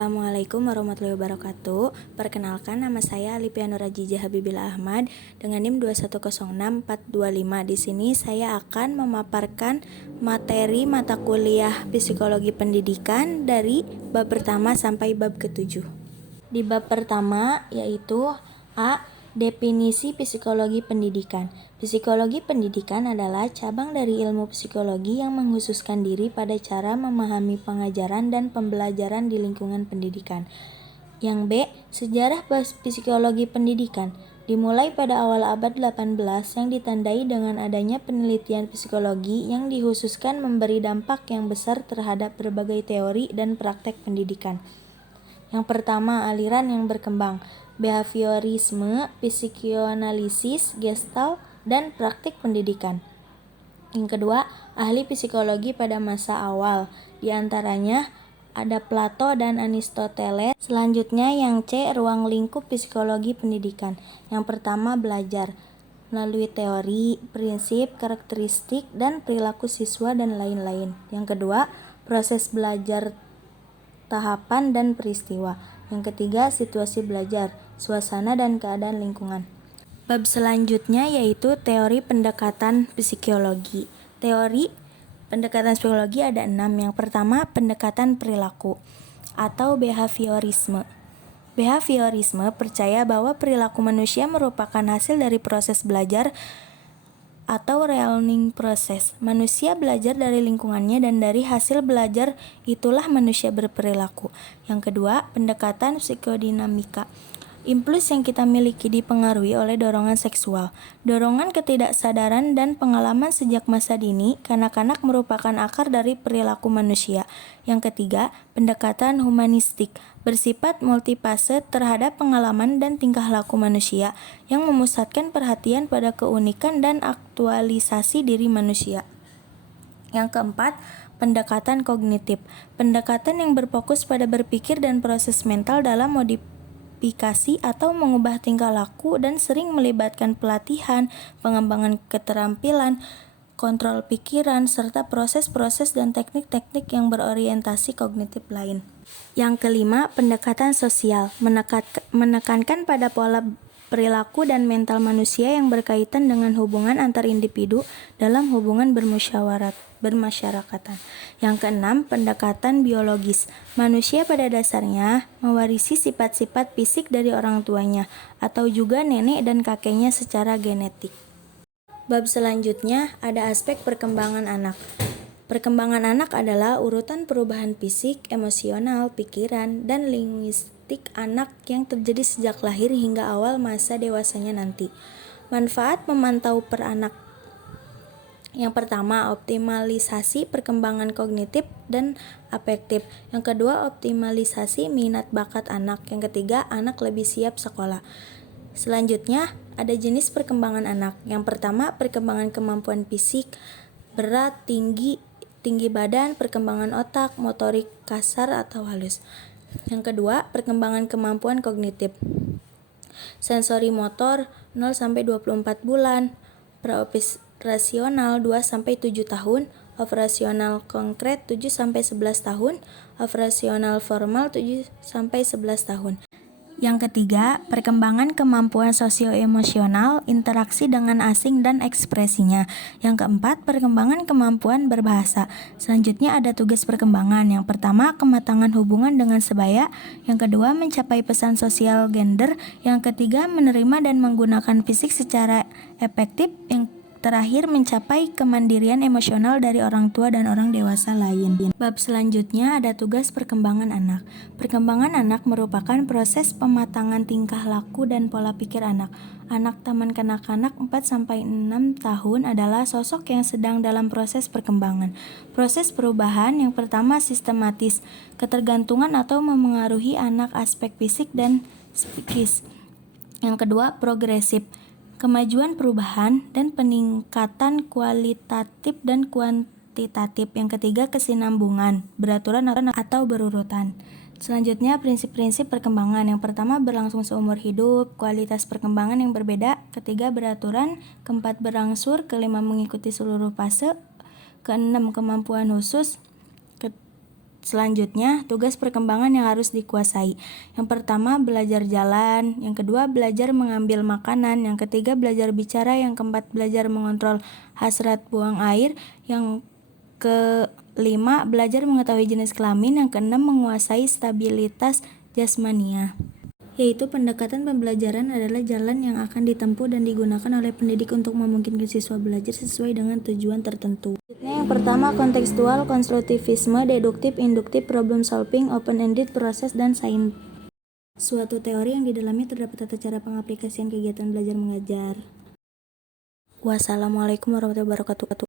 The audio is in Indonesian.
Assalamualaikum warahmatullahi wabarakatuh. Perkenalkan, nama saya Alipia Nurajijah Habibillah Ahmad dengan NIM 2106425. Di sini saya akan memaparkan materi mata kuliah Psikologi Pendidikan dari bab pertama sampai bab ke-7. Di bab pertama yaitu A. Definisi psikologi pendidikan. Psikologi pendidikan adalah cabang dari ilmu psikologi yang menghususkan diri pada cara memahami pengajaran dan pembelajaran di lingkungan pendidikan. Yang B. Sejarah psikologi pendidikan. Dimulai pada awal abad 18 yang ditandai dengan adanya penelitian psikologi yang dikhususkan memberi dampak yang besar terhadap berbagai teori dan praktek pendidikan. Yang pertama, aliran yang berkembang. Behaviorisme, psikoanalisis, gestalt, dan praktik pendidikan. Yang kedua, ahli psikologi pada masa awal. Di antaranya ada Plato dan Aristoteles. Selanjutnya yang C, ruang lingkup psikologi pendidikan. Yang pertama, belajar melalui teori, prinsip, karakteristik, dan perilaku siswa dan lain-lain. Yang kedua, proses belajar, tahapan dan peristiwa. Yang ketiga, situasi belajar, suasana dan keadaan lingkungan. Bab selanjutnya yaitu teori pendekatan psikologi. Teori pendekatan psikologi ada 6. Yang pertama, pendekatan perilaku atau behaviorisme. Behaviorisme percaya bahwa perilaku manusia merupakan hasil dari proses belajar atau relearning process. Manusia belajar dari lingkungannya dan dari hasil belajar itulah manusia berperilaku. Yang kedua, pendekatan psikodinamika. Impuls yang kita miliki dipengaruhi oleh dorongan seksual. Dorongan ketidaksadaran dan pengalaman sejak masa dini kanak-kanak merupakan akar dari perilaku manusia. Yang ketiga, pendekatan humanistik bersifat multifase terhadap pengalaman dan tingkah laku manusia yang memusatkan perhatian pada keunikan dan aktualisasi diri manusia. Yang keempat, pendekatan kognitif. Pendekatan yang berfokus pada berpikir dan proses mental dalam modifikasi atau mengubah tingkah laku dan sering melibatkan pelatihan, pengembangan keterampilan, kontrol pikiran, serta proses-proses dan teknik-teknik yang berorientasi kognitif lain. Yang kelima, pendekatan sosial, menekankan pada pola perilaku dan mental manusia yang berkaitan dengan hubungan antar individu dalam hubungan bermasyarakatan. Yang keenam, pendekatan biologis. Manusia pada dasarnya mewarisi sifat-sifat fisik dari orang tuanya atau juga nenek dan kakeknya secara genetik. Bab selanjutnya ada aspek perkembangan anak. Perkembangan anak adalah urutan perubahan fisik, emosional, pikiran, dan linguistik anak yang terjadi sejak lahir hingga awal masa dewasanya nanti. Manfaat memantau peranak. Yang pertama, optimalisasi perkembangan kognitif dan afektif. Yang kedua, optimalisasi minat bakat anak. Yang ketiga, anak lebih siap sekolah. Selanjutnya, ada jenis perkembangan anak. Yang pertama, perkembangan kemampuan fisik, berat, tinggi badan, perkembangan otak, motorik kasar atau halus. Yang kedua, perkembangan kemampuan kognitif. Sensori motor 0-24 bulan, praoperasional 2-7 tahun, operasional konkret 7-11 tahun, operasional formal 7-11 tahun. Yang ketiga, perkembangan kemampuan sosioemosional, interaksi dengan asing dan ekspresinya. Yang keempat, perkembangan kemampuan berbahasa. Selanjutnya ada tugas perkembangan. Yang pertama, kematangan hubungan dengan sebaya. Yang kedua, mencapai pesan sosial gender. Yang ketiga, menerima dan menggunakan fisik secara efektif. Yang terakhir, mencapai kemandirian emosional dari orang tua dan orang dewasa lain. Bab selanjutnya ada tugas perkembangan anak. Perkembangan anak merupakan proses pematangan tingkah laku dan pola pikir anak. Anak taman kanak-kanak 4-6 tahun adalah sosok yang sedang dalam proses perkembangan. Proses perubahan yang pertama sistematis, ketergantungan atau memengaruhi anak aspek fisik dan psikis. Yang kedua, progresif, kemajuan perubahan dan peningkatan kualitatif dan kuantitatif. Yang ketiga, kesinambungan, beraturan atau berurutan. Selanjutnya, prinsip-prinsip perkembangan. Yang pertama, berlangsung seumur hidup, kualitas perkembangan yang berbeda. Ketiga, beraturan. Keempat, berangsur. Kelima, mengikuti seluruh fase. Keenam, kemampuan khusus. Selanjutnya, tugas perkembangan yang harus dikuasai. Yang pertama, belajar jalan. Yang kedua, belajar mengambil makanan. Yang ketiga, belajar bicara. Yang keempat, belajar mengontrol hasrat buang air. Yang kelima, belajar mengetahui jenis kelamin. Yang keenam, menguasai stabilitas jasmania. Yaitu pendekatan pembelajaran adalah jalan yang akan ditempuh dan digunakan oleh pendidik untuk memungkinkan siswa belajar sesuai dengan tujuan tertentu. Yang pertama, kontekstual, konstruktivisme, deduktif, induktif, problem solving, open-ended, proses, dan sains. Suatu teori yang di dalamnya terdapat tata cara pengaplikasian kegiatan belajar mengajar. Wassalamualaikum warahmatullahi wabarakatuh.